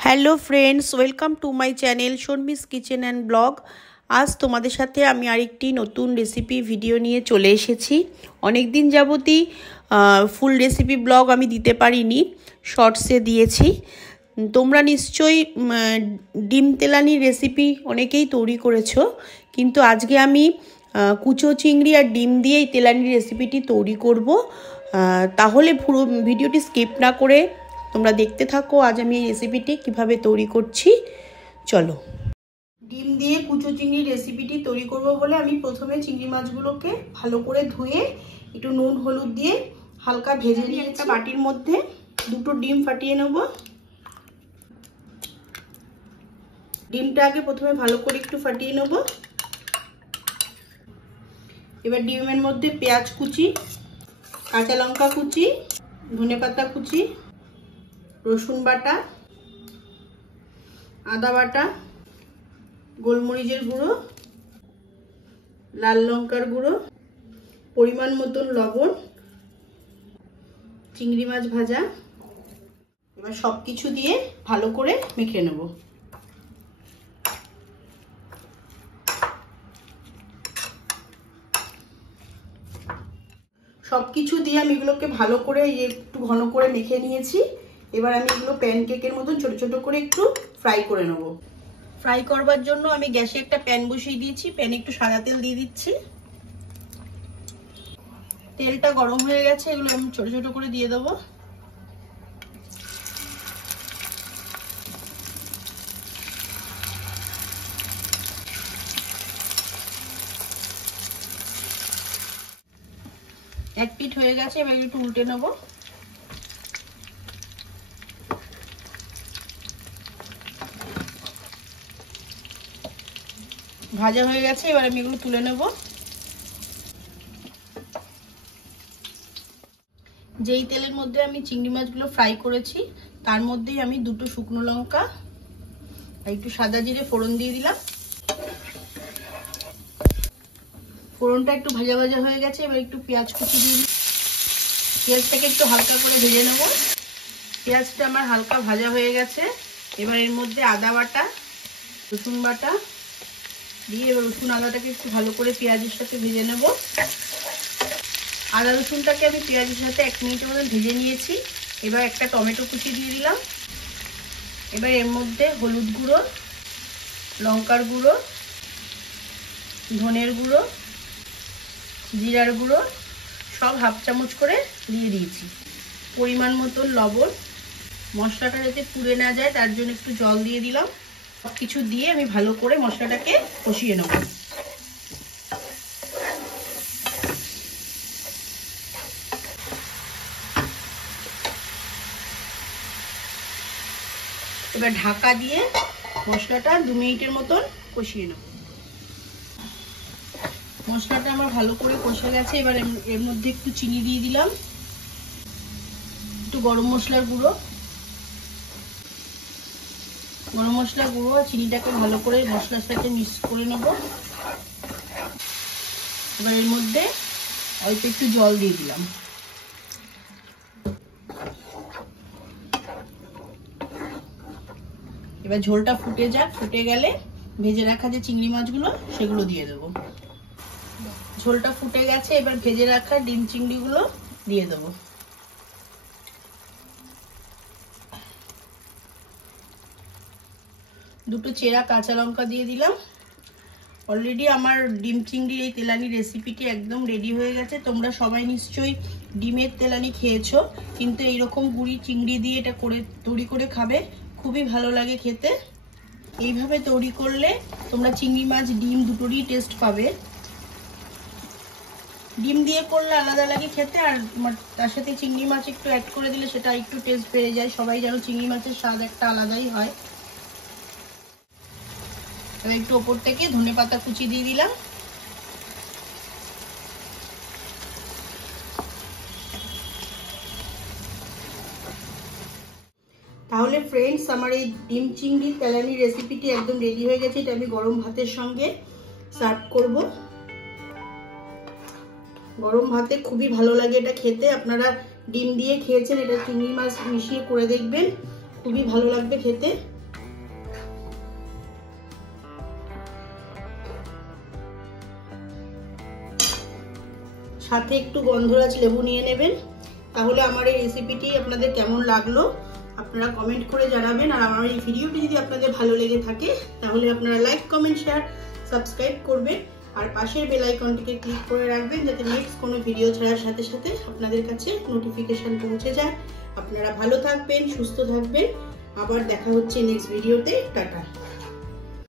Hello friends, welcome to my channel Sharmi's kitchen and blog. আজ তোমাদের সাথে আমি আরেকটি নতুন রেসিপি ভিডিও নিয়ে চলে এসেছি। অনেক দিন যাবতই ফুল রেসিপি ব্লগ আমি দিতে পারিনি, শর্টসে দিয়েছি। তোমরা নিশ্চয়ই ডিম তেলানির রেসিপি অনেকেই তৈরি করেছো, কিন্তু আজকে আমি কুচো চিংড়ি আর ডিম দিয়ে এই তেলানির রেসিপিটি তৈরি করব। তাহলে পুরো ভিডিওটি স্কিপ না করে তোমরা দেখতে থাকো আজ আমি এই রেসিপিটি কিভাবে তৈরি করছি। চলো। ডিম দিয়ে কুচো চিংড়ি রেসিপিটি তৈরি করব বলে আমি প্রথমে চিংড়ি মাছগুলোকে ভালো করে ধুয়ে একটু নুন হলুদ দিয়ে হালকা ভেজে নিয়ে একটা বাটির মধ্যে দুটো ডিম ফাটিয়ে নেব। ডিমটা আগে প্রথমে ভালো করে একটু ফাটিয়ে নেব। এবার ডিমের মধ্যে পেঁয়াজ কুচি, কাঁচা লঙ্কা কুচি, ধনেপাতা কুচি, রসুন বাটা, আদা বাটা, গোলমরিচের গুঁড়ো, লাল লঙ্কার গুঁড়ো, পরিমাণ মতন লবণ, চিংড়ি মাছ ভাজা। এবার সবকিছু দিয়ে ভালো করে মেখে নেব। সবকিছু দিয়ে আমি এগুলোকে ভালো করে একটু ঘন করে মেখে নিয়েছি। এবার আমি এগুলো প্যানকেকের মতন ছোট ছোট করে একটু ফ্রাই করে নেব। ফ্রাই করবার জন্য আমি গ্যাসে একটা প্যান বসিয়ে দিয়েছি। প্যানে একটু সাদা তেল দিয়ে দিচ্ছি। তেলটা গরম হয়ে গেছে, এগুলো আমি ছোট ছোট করে দিয়ে দেবো। এক পিঠ হয়ে গেছে, এবার একটু উল্টে নেব। ভাজা হয়ে গেছে, এবার আমি এগুলো তুলে নেব। যেই তেলের মধ্যে আমি চিংড়ি মাছগুলো ফ্রাই করেছি তার মধ্যেই আমি দুটো শুকনো লঙ্কা আর একটু সাদা জিরে ফোড়ন দিয়ে দিলাম। ফোড়নটা একটু ভাজা ভাজা হয়ে গেছে, এবার একটু পেঁয়াজ কুচি দিয়ে দিই। পেঁয়াজটাকে একটু হালকা করে ভেজে নেব। পেঁয়াজটা আমার হালকা ভাজা হয়ে গেছে, এবার এর মধ্যে আদা বাটা, রসুন বাটা দিয়ে এবার রসুন আদাটাকে একটু ভালো করে পেঁয়াজের সাথে ভেজে নেব। আদা রসুনটাকে আমি পেঁয়াজের সাথে 1 মিনিটের মতো ভেজে নিয়েছি। এবার একটা টমেটো কুচি দিয়ে দিলাম। এবার এর মধ্যে হলুদ গুঁড়ো, লঙ্কার গুঁড়ো, ধনের গুঁড়ো, জিরার গুঁড়ো সব হাফ চামচ করে দিয়ে দিয়েছি। পরিমাণ মতো লবণ, মশলাটা যাতে পুড়ে না যায় তার জন্য একটু জল দিয়ে দিলাম। সব কিছু দিয়ে আমি ভালো করে মশলাটাকে কষিয়ে নেব। এবার ঢাকা দিয়ে মশলাটা 2 মিনিটের মতন কষিয়ে নেব। মশলাটা আমার ভালো করে কষে গেছে। এবার এর মধ্যে একটু চিনি দিয়ে দিলাম, একটু গরম মশলার গুঁড়ো। গরম মশলার গুঁড়ো আর চিনিটাকে ভালো করে মশলার সাথে মিক্স করে নেব। এবার এর মধ্যে অল্প একটু জল দিয়ে দিলাম। এবার ঝোলটা ফুটে যাক, ফুটে গেলে ভেজে রাখা যে চিংড়ি মাছগুলো সেগুলো দিয়ে দেবো। ঝোলটা ফুটে গেছে, এবার ভেজে রাখা ডিম চিংড়িগুলো দিয়ে দেবো। দুটো চেরা কাঁচা লঙ্কা দিয়ে দিলাম। অলরেডি আমার ডিম চিংড়ির এই তেলানি রেসিপিটি একদম রেডি হয়ে গেছে। তোমরা সবাই নিশ্চয়ই ডিমের তেলানি খেয়েছো, কিন্তু এইরকম গুঁড়ি চিংড়ি দিয়ে এটা তৈরি করে খাবে, খুবই ভালো লাগে খেতে। এইভাবে তৈরি করলে তোমরা চিংড়ি মাছ ডিম দুটোরই টেস্ট পাবে। ডিম দিয়ে করলে আলাদা লাগে খেতে, আর তার সাথে চিংড়ি মাছ একটু অ্যাড করে দিলে সেটা একটু টেস্ট বেড়ে যায়। সবাই জানো চিংড়ি মাছের স্বাদ একটা আলাদাই হয়। এবার একটু ওপর থেকে ধনেপাতা কুচি দিয়ে দিলাম। তাহলে ফ্রেন্ডস, আমার এই ডিম চিংড়ি তেলানি রেসিপিটি একদম রেডি হয়ে গেছে। এটা আমি গরম ভাতের সঙ্গে সার্ভ করব। গরম ভাতে খুবই ভালো লাগে এটা খেতে। আপনারা ডিম দিয়ে খেয়েছেন, এটা চিংড়ি মাছ মিশিয়ে করে দেখবেন, খুবই ভালো লাগবে খেতে। সাথে একটু গন্ধরাজ লেবু নিয়ে নেবেন। তাহলে আমার এই রেসিপিটি আপনাদের কেমন লাগলো আপনারা কমেন্ট করে জানাবেন। আর আমার এই ভিডিওটি যদি আপনাদের ভালো লেগে থাকে তাহলে আপনারা লাইক, কমেন্ট, শেয়ার, সাবস্ক্রাইব করবেন। আর পাশের বেল আইকনটিকে ক্লিক করে রাখবেন যাতে নেক্সট কোনো ভিডিও ছাড়ার সাথে সাথে আপনাদের কাছে নোটিফিকেশন পৌঁছে যায়। আপনারা ভালো থাকবেন, সুস্থ থাকবেন। আবার দেখা হচ্ছে নেক্সট ভিডিওতে। টাটা।